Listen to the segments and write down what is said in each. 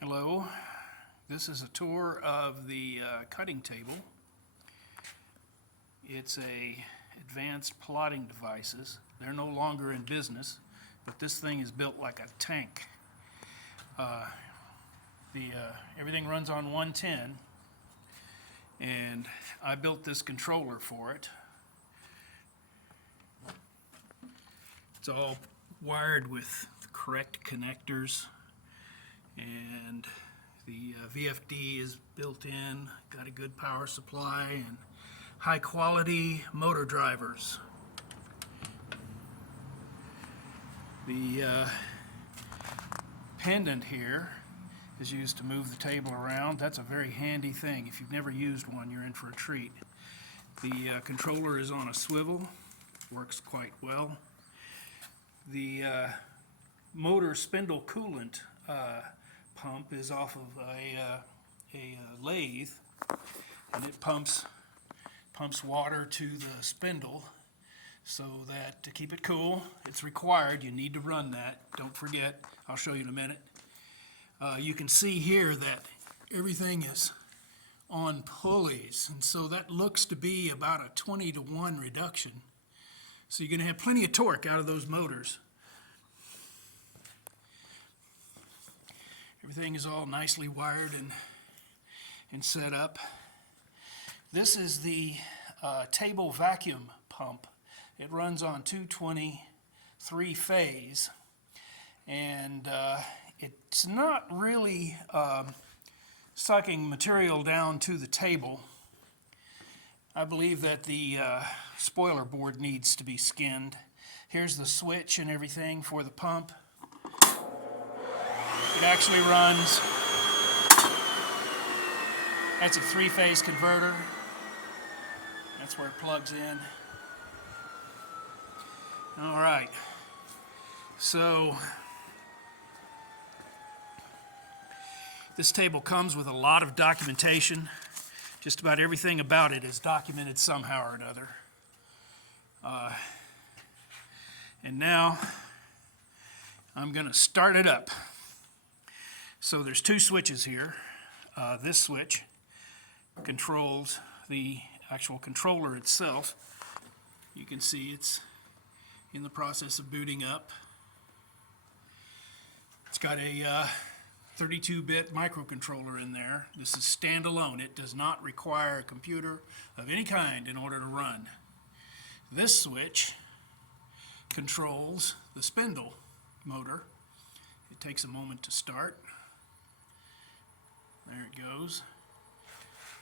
Hello, this is a tour of the cutting table. It's a advanced plotting devices. They're no longer in business, but this thing is built like a tank. Everything runs on 110, and I built this controller for it. It's all wired with the correct connectors, and the VFD is built in, got a good power supply and high quality motor drivers. The pendant here is used to move the table around. That's a very handy thing. If you've never used one, you're in for a treat. The controller is on a swivel, works quite well. The motor spindle coolant pump is off of a lathe, and it pumps water to the spindle so that to keep it cool, it's required. You need to run that. Don't forget. I'll show you in a minute. You can see here that everything is on pulleys, and so that looks to be about a 20-to-1 reduction. So you're going to have plenty of torque out of those motors. Everything is all nicely wired and set up. This is the table vacuum pump. It runs on 220 3-phase, and it's not really sucking material down to the table. I believe that the spoiler board needs to be skinned. Here's the switch and everything for the pump. It actually runs, that's a 3-phase converter. That's where it plugs in. All right, so this table comes with a lot of documentation. Just about everything about it is documented somehow or another. And now I'm going to start it up. So there's two switches here. This switch controls the actual controller itself. You can see it's in the process of booting up. It's got a 32-bit microcontroller in there. This is standalone. It does not require a computer of any kind in order to run. This switch controls the spindle motor. It takes a moment to start. There it goes.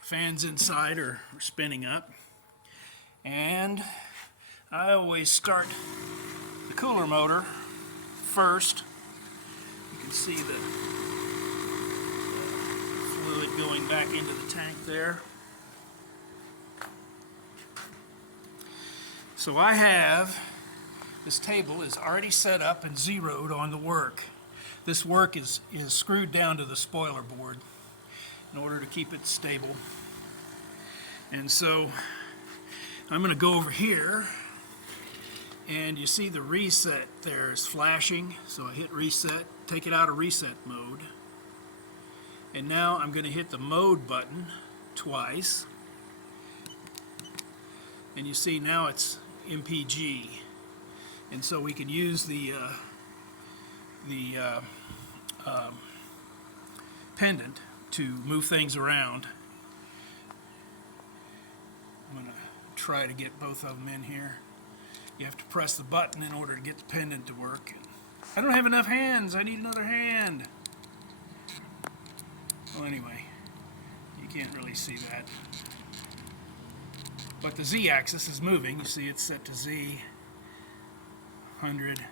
Fans inside are spinning up. And I always start the cooler motor first. You can see the fluid going back into the tank there. So I have, this table is already set up and zeroed on the work. This work is screwed down to the spoiler board in order to keep it stable. And so I'm going to go over here, and you see the reset there is flashing. So I hit reset, take it out of reset mode. And now I'm going to hit the mode button twice. And you see now it's MPG. And so we can use the pendant to move things around. I'm going to try to get both of them in here. You have to press the button in order to get the pendant to work. I don't have enough hands. I need another hand. Well, anyway, you can't really see that. But the Z-axis is moving. You see it's set to Z, 100.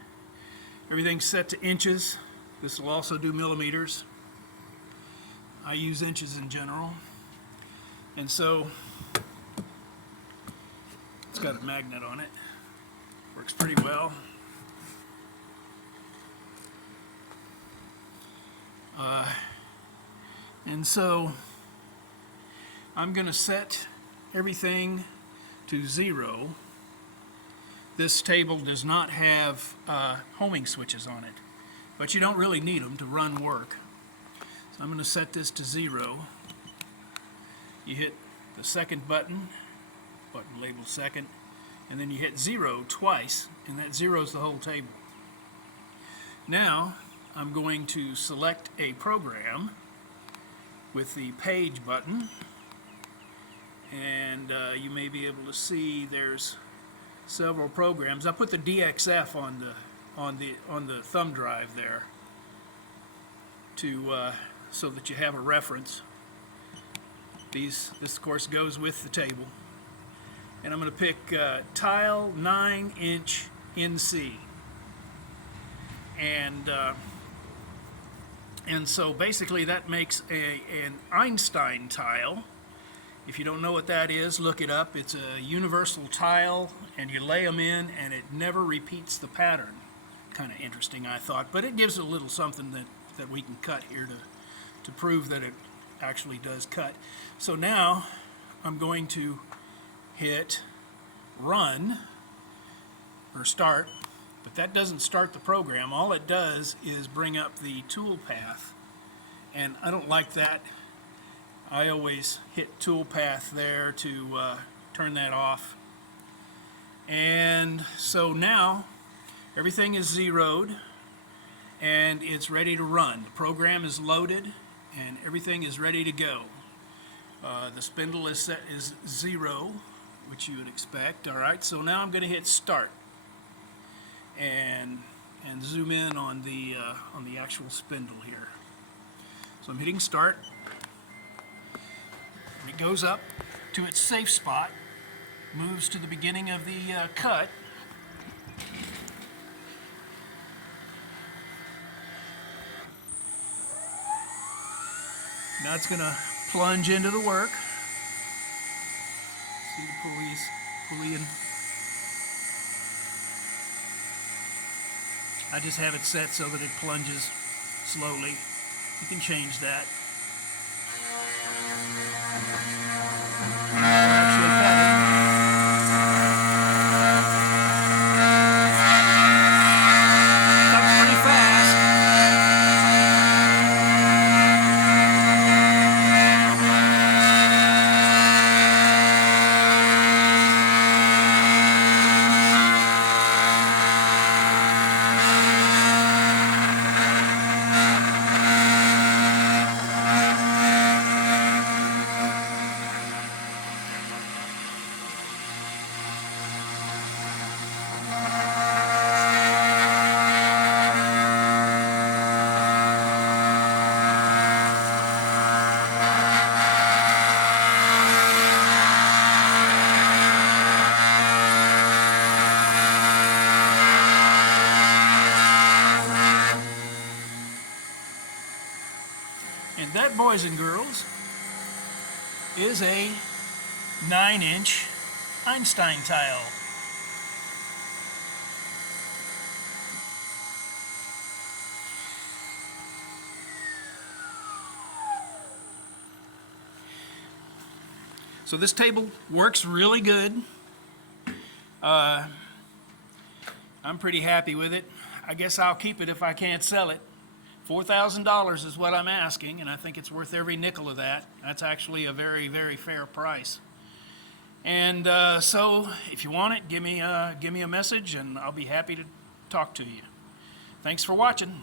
Everything's set to inches. This will also do millimeters. I use inches in general. And so it's got a magnet on it. Works pretty well. And so I'm going to set everything to 0. This table does not have homing switches on it, but you don't really need them to run work. So I'm going to set this to 0. You hit the second button labeled second, and then you hit 0 twice, and that zeroes the whole table. Now I'm going to select a program with the page button, and you may be able to see there's several programs. I put the DXF on the thumb drive there to so that you have a reference. This of course goes with the table, and I'm going to pick tile 9-inch NC, and so basically that makes an Einstein tile. If you don't know what that is, look it up. It's a universal tile, and you lay them in, and it never repeats the pattern. Kind of interesting, I thought, but it gives a little something that we can cut here to prove that it actually does cut. So now I'm going to hit run or start, but that doesn't start the program. All it does is bring up the tool path, and I don't like that. I always hit tool path there to turn that off. And so now everything is zeroed and it's ready to run. The program is loaded and everything is ready to go. The spindle is set is 0, which you would expect. All right, so now I'm going to hit start and zoom in on the actual spindle here. So I'm hitting start. It goes up to its safe spot, moves to the beginning of the cut, now it's going to plunge into the work. See the pulleys pulleying. I just have it set so that it plunges slowly. You can change that. Actually cutting. Cuts pretty fast. And that, boys and girls, is a 9-inch Einstein tile. So this table works really good. I'm pretty happy with it. I guess I'll keep it if I can't sell it. $4,000 is what I'm asking, and I think it's worth every nickel of that. That's actually a very, very fair price. And so if you want it, give me a message, and I'll be happy to talk to you. Thanks for watching.